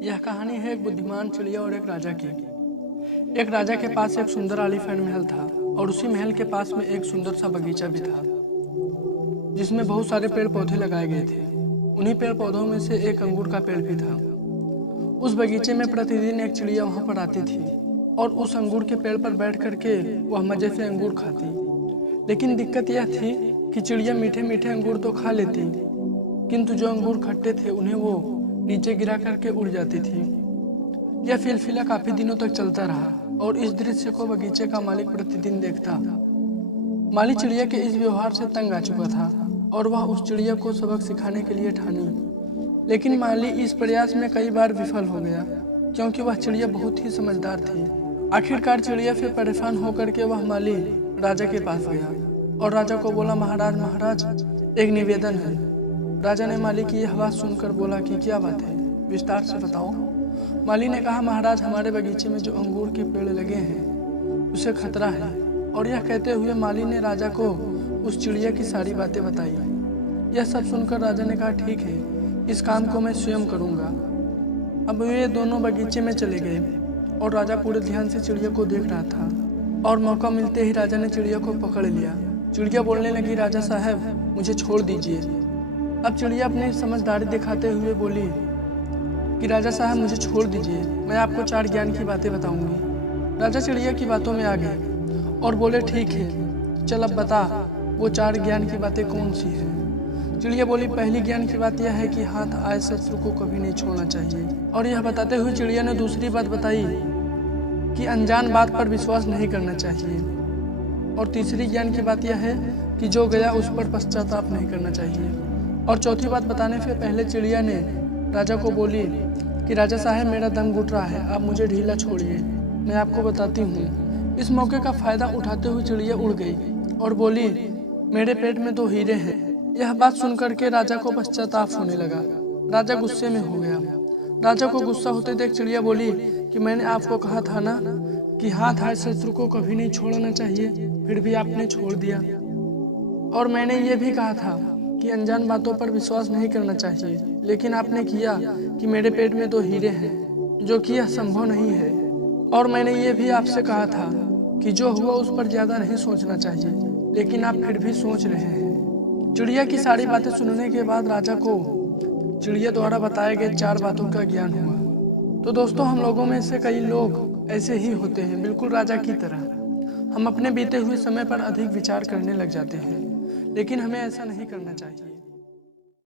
यह कहानी है एक बुद्धिमान चिड़िया और एक राजा की। एक राजा के पास एक सुंदर आलीशान महल था और उसी महल के पास में एक सुंदर सा बगीचा भी था जिसमें बहुत सारे पेड़ पौधे लगाए गए थे। उन्हीं पेड़ पौधों में से एक अंगूर का पेड़ भी था। उस बगीचे में प्रतिदिन एक चिड़िया वहां पर आती थी और उस अंगूर के पेड़ पर बैठ करके वह मजे से अंगूर खाती। लेकिन दिक्कत यह थी कि चिड़िया मीठे मीठे अंगूर तो खा लेती, किंतु जो अंगूर खट्टे थे उन्हें वो नीचे गिरा करके उड़ जाती थी। यह सिलसिला काफी दिनों तक चलता रहा और इस दृश्य को बगीचे का मालिक प्रतिदिन देखता। माली चिड़िया के इस व्यवहार से तंग आ चुका था और वह उस चिड़िया को सबक सिखाने के लिए ठानी। लेकिन माली इस प्रयास में कई बार विफल हो गया क्योंकि वह चिड़िया बहुत ही समझदार थी। आखिरकार चिड़िया से परेशान होकर के वह माली राजा के पास गया और राजा को बोला, महाराज महाराज एक निवेदन है। राजा ने माली की यह बात सुनकर बोला कि क्या बात है, विस्तार से बताओ। माली ने कहा, महाराज हमारे बगीचे में जो अंगूर के पेड़ लगे हैं उसे खतरा है। और यह कहते हुए माली ने राजा को उस चिड़िया की सारी बातें बताई। यह सब सुनकर राजा ने कहा, ठीक है, इस काम को मैं स्वयं करूंगा। अब वे दोनों बगीचे में चले गए और राजा पूरे ध्यान से चिड़िया को देख रहा था और मौका मिलते ही राजा ने चिड़िया को पकड़ लिया। चिड़िया बोलने लगी, राजा साहब मुझे छोड़ दीजिए। अब चिड़िया अपनी समझदारी दिखाते हुए बोली कि राजा साहब मुझे छोड़ दीजिए, मैं आपको 4 ज्ञान की बातें बताऊंगी। राजा चिड़िया की बातों में आ गए और बोले, ठीक है, चल अब बता वो 4 ज्ञान की बातें कौन सी है। चिड़िया बोली, पहली ज्ञान की बात यह है कि हाथ आए शत्रु को कभी नहीं छोड़ना चाहिए। और यह बताते हुए चिड़िया ने दूसरी बात बताई कि अनजान बात पर विश्वास नहीं करना चाहिए। और तीसरी ज्ञान की बात यह है कि जो गया उस पर पश्चाताप नहीं करना चाहिए। और चौथी बात बताने से पहले चिड़िया ने राजा को बोली कि राजा साहब मेरा दम घुट रहा है, आप मुझे ढीला छोड़िए, मैं आपको बताती हूँ। इस मौके का फायदा उठाते हुए चिड़िया उड़ गई और बोली, मेरे पेट में 2 हीरे हैं। यह बात सुनकर के राजा को पश्चाताप होने लगा। राजा गुस्से में हो गया। राजा को गुस्सा होते देख चिड़िया बोली कि मैंने आपको कहा था ना कि हाथ आए शत्रु को कभी नहीं छोड़ना चाहिए, फिर भी आपने छोड़ दिया। और मैंने ये भी कहा था कि अनजान बातों पर विश्वास नहीं करना चाहिए, लेकिन आपने किया कि मेरे पेट में 2 हीरे हैं, जो कि यह संभव नहीं है। और मैंने ये भी आपसे कहा था कि जो हुआ उस पर ज्यादा नहीं सोचना चाहिए, लेकिन आप फिर भी सोच रहे हैं। चिड़िया की सारी बातें सुनने के बाद राजा को चिड़िया द्वारा बताए गए 4 बातों का ज्ञान हुआ। तो दोस्तों, हम लोगों में से कई लोग ऐसे ही होते हैं, बिल्कुल राजा की तरह। हम अपने बीते हुए समय पर अधिक विचार करने लग जाते हैं, लेकिन हमें ऐसा नहीं करना चाहिए।